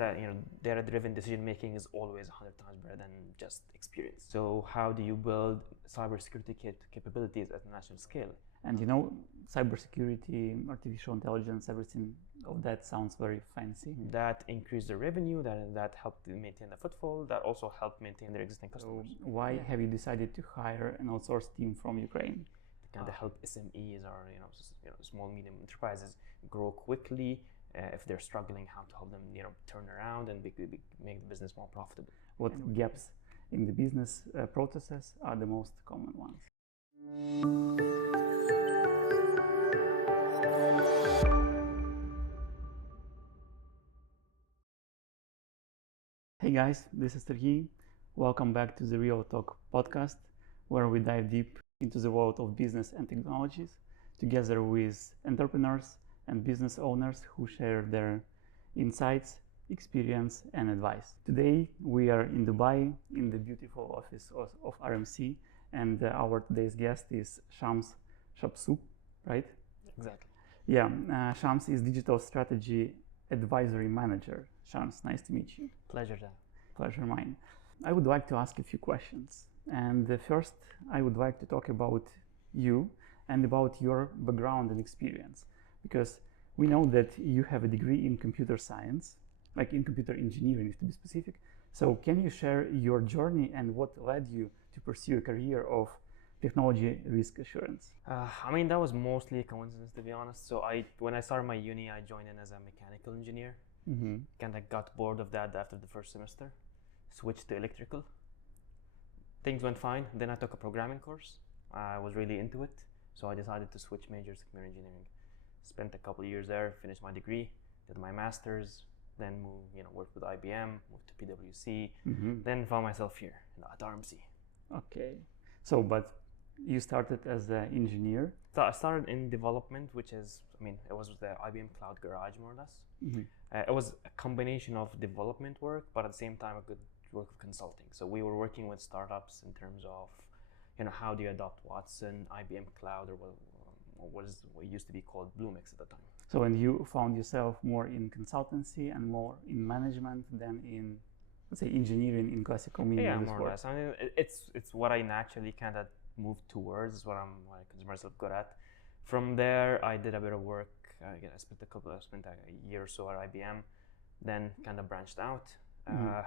data-driven decision making is always 100 times better than just experience. So how do you build cybersecurity capabilities at a national scale? And cybersecurity, artificial intelligence, everything of that sounds very fancy. That increased the revenue, that helped maintain the footfall, that also helped maintain their existing customers. So why have you decided to hire an outsourced team from Ukraine? To kind of help SMEs or small medium enterprises grow quickly. If they're struggling, how to help them turn around and make the business more profitable. What gaps in the business processes are the most common ones? Hey guys, this is Serhiy. Welcome back to the RealTalk podcast, where we dive deep into the world of business and technologies together with entrepreneurs and business owners who share their insights, experience, and advice. Today we are in Dubai in the beautiful office of RMC, and our today's guest is Shams Shapsough, right? Exactly. Yeah, Shams is Digital Strategy Advisory Manager. Shams, nice to meet you. Pleasure, Dan. Pleasure mine. I would like to ask a few questions. And first, I would like to talk about you and about your background and experience, because we know that you have a degree in computer science, like in computer engineering to be specific. So can you share your journey and what led you to pursue a career of technology risk assurance? That was mostly a coincidence, to be honest. So when I started my uni, I joined in as a mechanical engineer. Kind of got bored of that after the first semester, switched to electrical. Things went fine. Then I took a programming course. I was really into it, so I decided to switch majors to computer engineering. Spent a couple of years there, finished my degree, did my master's, then worked with IBM, moved to PwC, then found myself here at RMC. Okay, so but you started as an engineer? So I started in development, which is, it was the IBM Cloud Garage, more or less. It was a combination of development work, but at the same time, a good work of consulting. So we were working with startups in terms of, how do you adopt Watson, IBM Cloud, or what used to be called Bluemix at the time. So when you found yourself more in consultancy and more in management than in, let's say, engineering in classical meaning? Yeah, more or less. It's what I naturally kind of moved towards. It's what I consider myself good at. From there, I did a bit of work. I spent a year or so at IBM, then kind of branched out.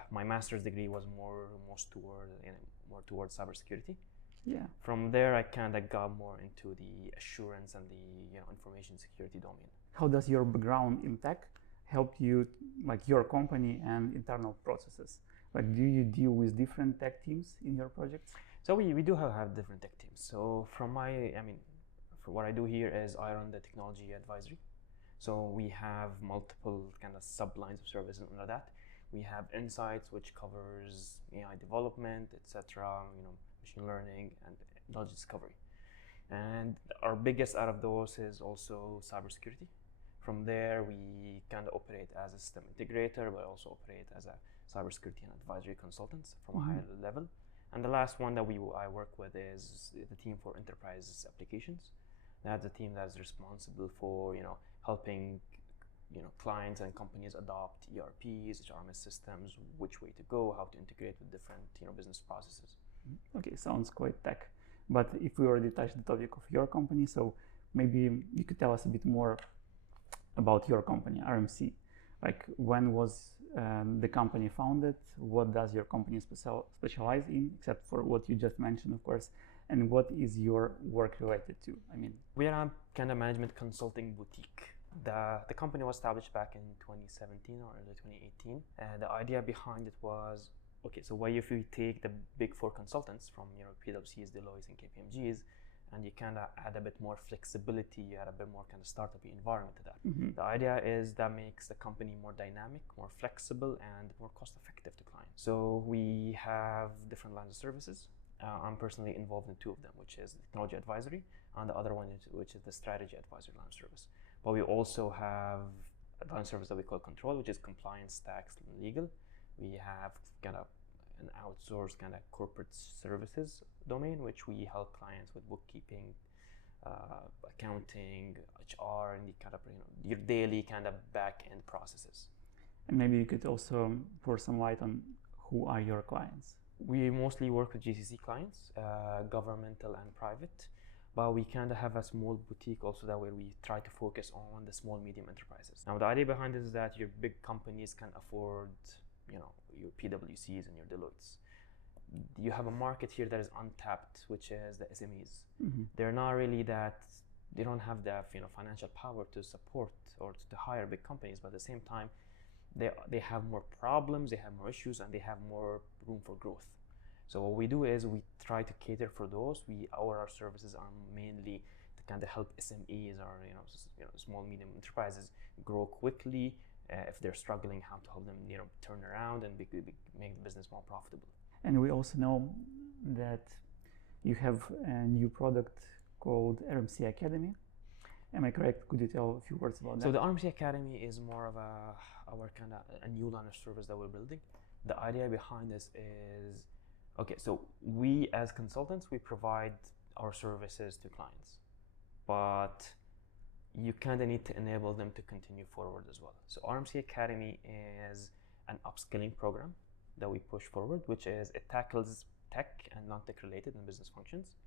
My master's degree was more towards cybersecurity. Yeah. From there, I kind of got more into the assurance and the information security domain. How does your background in tech help you, like your company and internal processes? Like, do you deal with different tech teams in your projects? So we do have different tech teams. So for what I do here is I run the technology advisory. So we have multiple kind of sublines of services under that. We have insights, which covers AI development, etc., machine learning and knowledge discovery. And our biggest out of those is also cybersecurity. From there, we kind of operate as a system integrator, but also operate as a cybersecurity and advisory consultants from a higher level. And the last one that I work with is the team for enterprise applications. That's a team that is responsible for helping clients and companies adopt ERPs, HRMS systems, which way to go, how to integrate with different business processes. Okay, sounds quite tech. But if we already touched the topic of your company, so maybe you could tell us a bit more about your company, RMC. Like, when was the company founded? What does your company specialize in, except for what you just mentioned, of course? And what is your work related to? We are a kind of management consulting boutique. The company was established back in 2017 or early 2018. And the idea behind it was, okay, so what if you take the big four consultants from PwC's, Deloitte's, and KPMG's, and you kind of add a bit more flexibility, you add a bit more kind of startup-y environment to that. The idea is that makes the company more dynamic, more flexible, and more cost-effective to clients. So we have different lines of services. I'm personally involved in two of them, which is technology advisory, and the other one which is the strategy advisory line of service. But we also have a line of service that we call control, which is compliance, tax, and legal. We have kind of an outsourced kind of corporate services domain, which we help clients with bookkeeping, accounting, HR, and the kind of your daily kind of back end processes. And maybe you could also pour some light on who are your clients. We mostly work with GCC clients, governmental and private, but we kind of have a small boutique also that where we try to focus on the small medium enterprises. Now the idea behind this is that your big companies can afford, your PwCs and your Deloittes. You have a market here that is untapped, which is the SMEs. Mm-hmm. They're not really that, they don't have the financial power to support or to hire big companies, but at the same time, they have more problems, they have more issues, and they have more room for growth. So what we do is we try to cater for those. Our services are mainly to kind of help SMEs or small medium enterprises grow quickly. If they're struggling, how to help them turn around and make the business more profitable. And we also know that you have a new product called RMC Academy. Am I correct? Could you tell a few words about that? So the RMC Academy is more of our kind of a new line of service that we're building. The idea behind this is, okay, so we as consultants, we provide our services to clients, but you kind of need to enable them to continue forward as well. So RMC Academy is an upskilling program that we push forward, which is it tackles tech and non-tech related and business functions.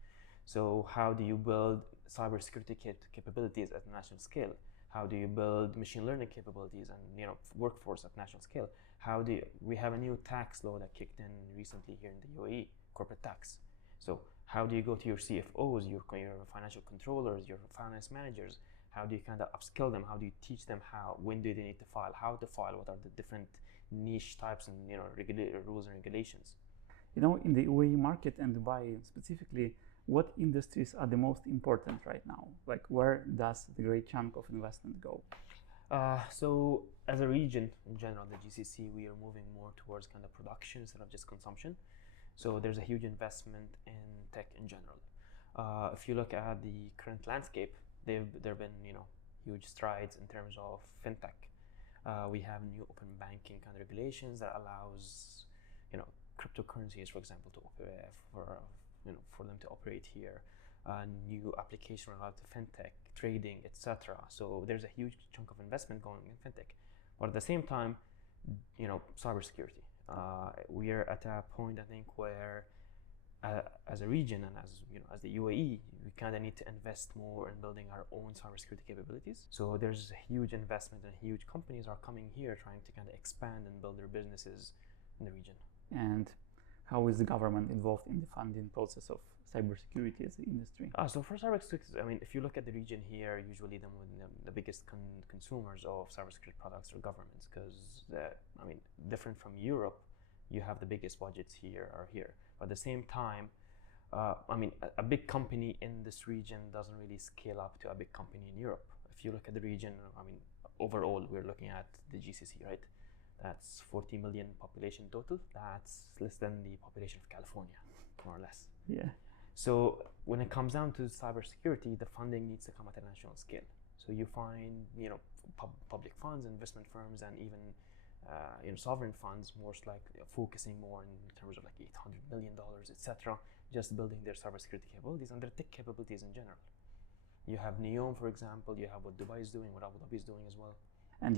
So how do you build cybersecurity capabilities at national scale? How do you build machine learning capabilities and workforce at national scale? We have a new tax law that kicked in recently here in the UAE, corporate tax. So how do you go to your CFOs, your financial controllers, your finance managers? How do you kind of upskill them? How do you teach them when do they need to file, how to file, what are the different niche types and rules and regulations? In the UAE market and Dubai specifically, what industries are the most important right now? Like, where does the great chunk of investment go? So as a region in general, the GCC, we are moving more towards kind of production instead of just consumption. So there's a huge investment in tech in general. If you look at the current landscape, there have been huge strides in terms of fintech. We have new open banking kind of regulations that allows cryptocurrencies, for example, to for them to operate here. New application related to fintech, trading, etc. So there's a huge chunk of investment going in fintech, but at the same time, cybersecurity. We are at a point, I think, where as a region and as the UAE, we kind of need to invest more in building our own cybersecurity capabilities. So there's a huge investment and huge companies are coming here trying to kind of expand and build their businesses in the region. And how is the government involved in the funding process of cybersecurity as an industry? So for cybersecurity, if you look at the region here, usually the biggest consumers of cybersecurity products are governments, because different from Europe, you have the biggest budgets here. But at the same time, a big company in this region doesn't really scale up to a big company in Europe. If you look at the region, overall, we're looking at the GCC, right? That's 40 million population total. That's less than the population of California, more or less. Yeah. So when it comes down to cybersecurity, the funding needs to come at a national scale. So you find, public funds, investment firms, and even, sovereign funds, most likely focusing more in terms of like $800 million, etc., just building their cybersecurity capabilities and their tech capabilities in general. You have NEOM, for example. You have what Dubai is doing, what Abu Dhabi is doing as well. And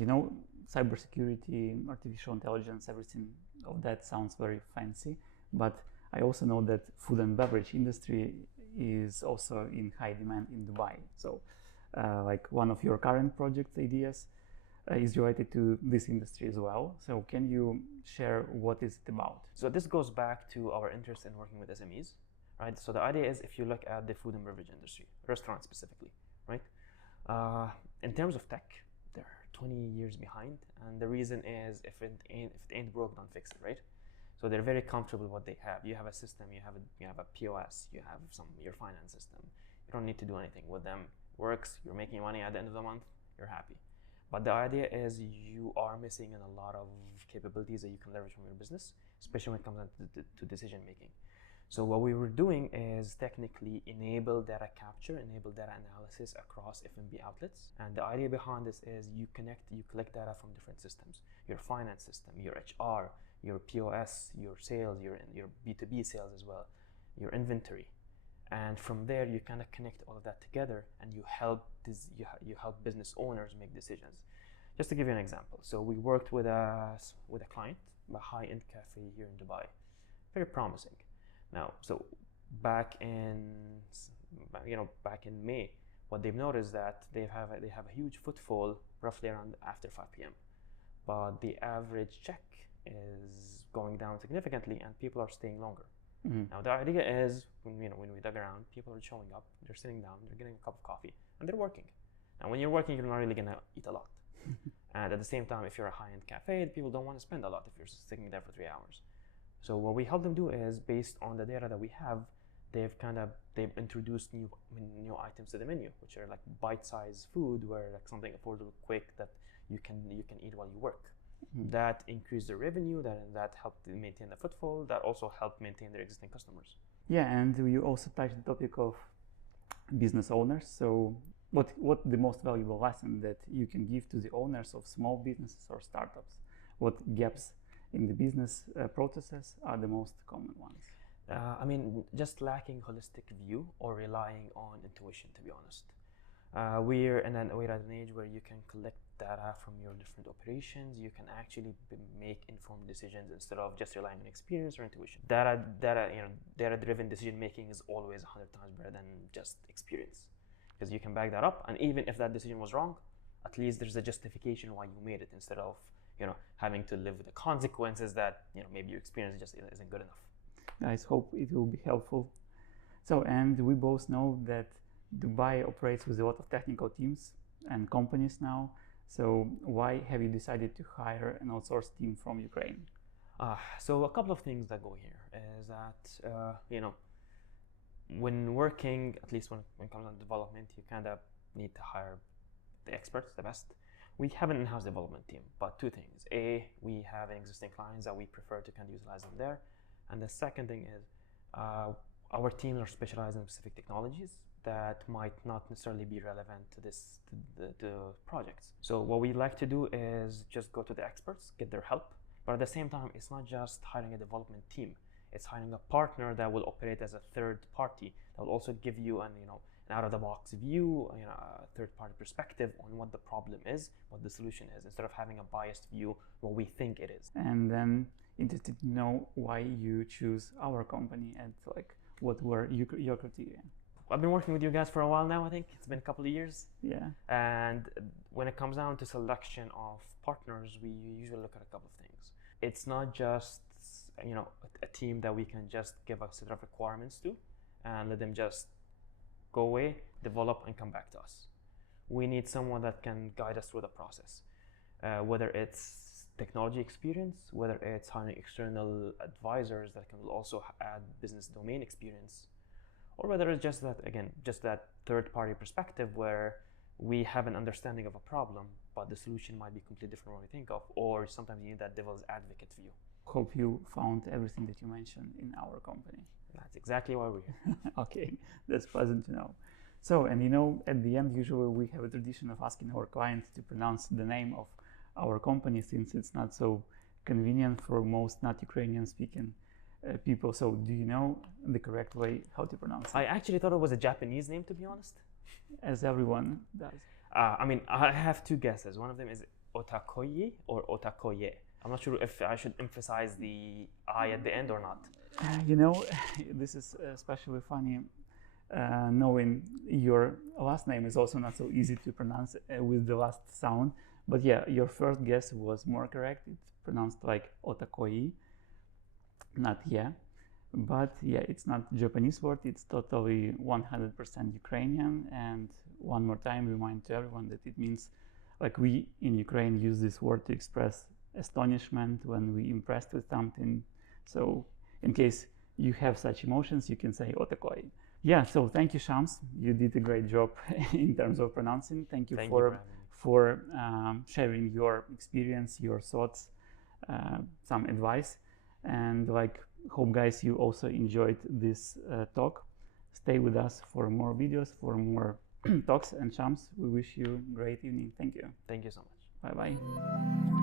cybersecurity, artificial intelligence, everything of that sounds very fancy, but I also know that food and beverage industry is also in high demand in Dubai. So like one of your current project ideas is related to this industry as well. So can you share what is it about? So this goes back to our interest in working with SMEs, right? So the idea is, if you look at the food and beverage industry, restaurants specifically, right? In terms of tech, they're 20 years behind, and the reason is if it ain't broke, don't fix it, right? So they're very comfortable with what they have. You have a system, you have a POS, you have your finance system. You don't need to do anything with them. Works, you're making money at the end of the month, you're happy. But the idea is you are missing in a lot of capabilities that you can leverage from your business, especially when it comes to decision making. So what we were doing is technically enable data capture, enable data analysis across F&B outlets. And the idea behind this is you collect data from different systems: your finance system, your HR, your POS, your sales, your B2B sales as well, your inventory. And from there, you kind of connect all of that together, and you help business owners make decisions. Just to give you an example, so we worked with a client, a high-end cafe here in Dubai, very promising. Now, so back in May, what they've noticed that they have a huge footfall roughly around after 5 p.m. But the average check is going down significantly, and people are staying longer. Now the idea is when we dug around, people are showing up, they're sitting down, they're getting a cup of coffee, and they're working. Now when you're working, you're not really gonna eat a lot. And at the same time, if you're a high-end cafe, people don't want to spend a lot if you're sitting there for 3 hours. So what we help them do is, based on the data that we have, they've introduced new items to the menu, which are like bite-sized food, where like something affordable, quick, that you can eat while you work. That increased their revenue, that helped maintain the footfall, that also helped maintain their existing customers. Yeah, and you also touched the topic of business owners. So what the most valuable lesson that you can give to the owners of small businesses or startups? What gaps in the business processes are the most common ones? I mean, just lacking holistic view or relying on intuition, to be honest. We're at an age where you can collect data from your different operations. You can actually make informed decisions instead of just relying on experience or intuition. Data-driven decision making is always 100 times better than just experience, because you can back that up. And even if that decision was wrong, at least there's a justification why you made it, instead of having to live with the consequences that maybe your experience just isn't good enough. Guys, hope it will be helpful. So, and we both know that Dubai operates with a lot of technical teams and companies now. So why have you decided to hire an outsourced team from Ukraine? So a couple of things that go here is that, when working, at least when it comes to development, you kind of need to hire the experts, the best. We have an in-house development team, but two things. A, we have existing clients that we prefer to kind of utilize them there. And the second thing is our teams are specialized in specific technologies that might not necessarily be relevant to the projects. So what we like to do is just go to the experts, get their help. But at the same time, it's not just hiring a development team. It's hiring a partner that will operate as a third party, that will also give you an out-of-the-box view, a third-party perspective on what the problem is, what the solution is, instead of having a biased view what we think it is. And then interested to know why you choose our company and what were your criteria. I've been working with you guys for a while now. I think it's been a couple of years. Yeah. And when it comes down to selection of partners, we usually look at a couple of things. It's not just a team that we can just give a set of requirements to and let them just go away, develop, and come back to us. We need someone that can guide us through the process, whether it's technology experience, whether it's hiring external advisors that can also add business domain experience, or whether it's just that third-party perspective where we have an understanding of a problem, but the solution might be completely different from what we think of, or sometimes you need that devil's advocate view. Hope you found everything that you mentioned in our company. That's exactly why we're here. Okay, that's pleasant to know. So, and at the end, usually we have a tradition of asking our clients to pronounce the name of our company, since it's not so convenient for most not Ukrainian-speaking people. So, do you know the correct way how to pronounce it? I actually thought it was a Japanese name, to be honest. As everyone does. I mean, I have two guesses. One of them is OTAKOYI or OTAKOYE. I'm not sure if I should emphasize the I at the end or not. This is especially funny, knowing your last name is also not so easy to pronounce with the last sound. But yeah, your first guess was more correct. It's pronounced like OTAKOYI, not yeah. But yeah, it's not Japanese word. It's totally 100% Ukrainian. And one more time, remind to everyone that it means, like, we in Ukraine use this word to express astonishment when we impressed with something. So in case you have such emotions, you can say OTAKOYI. Yeah, so thank you, Shams. You did a great job in terms of pronouncing. Thank you for sharing your experience, your thoughts, some advice. And hope guys you also enjoyed this talk. Stay with us for more videos, for more talks. And Shams, we wish you a great evening. Thank you. Thank you so much. Bye-bye.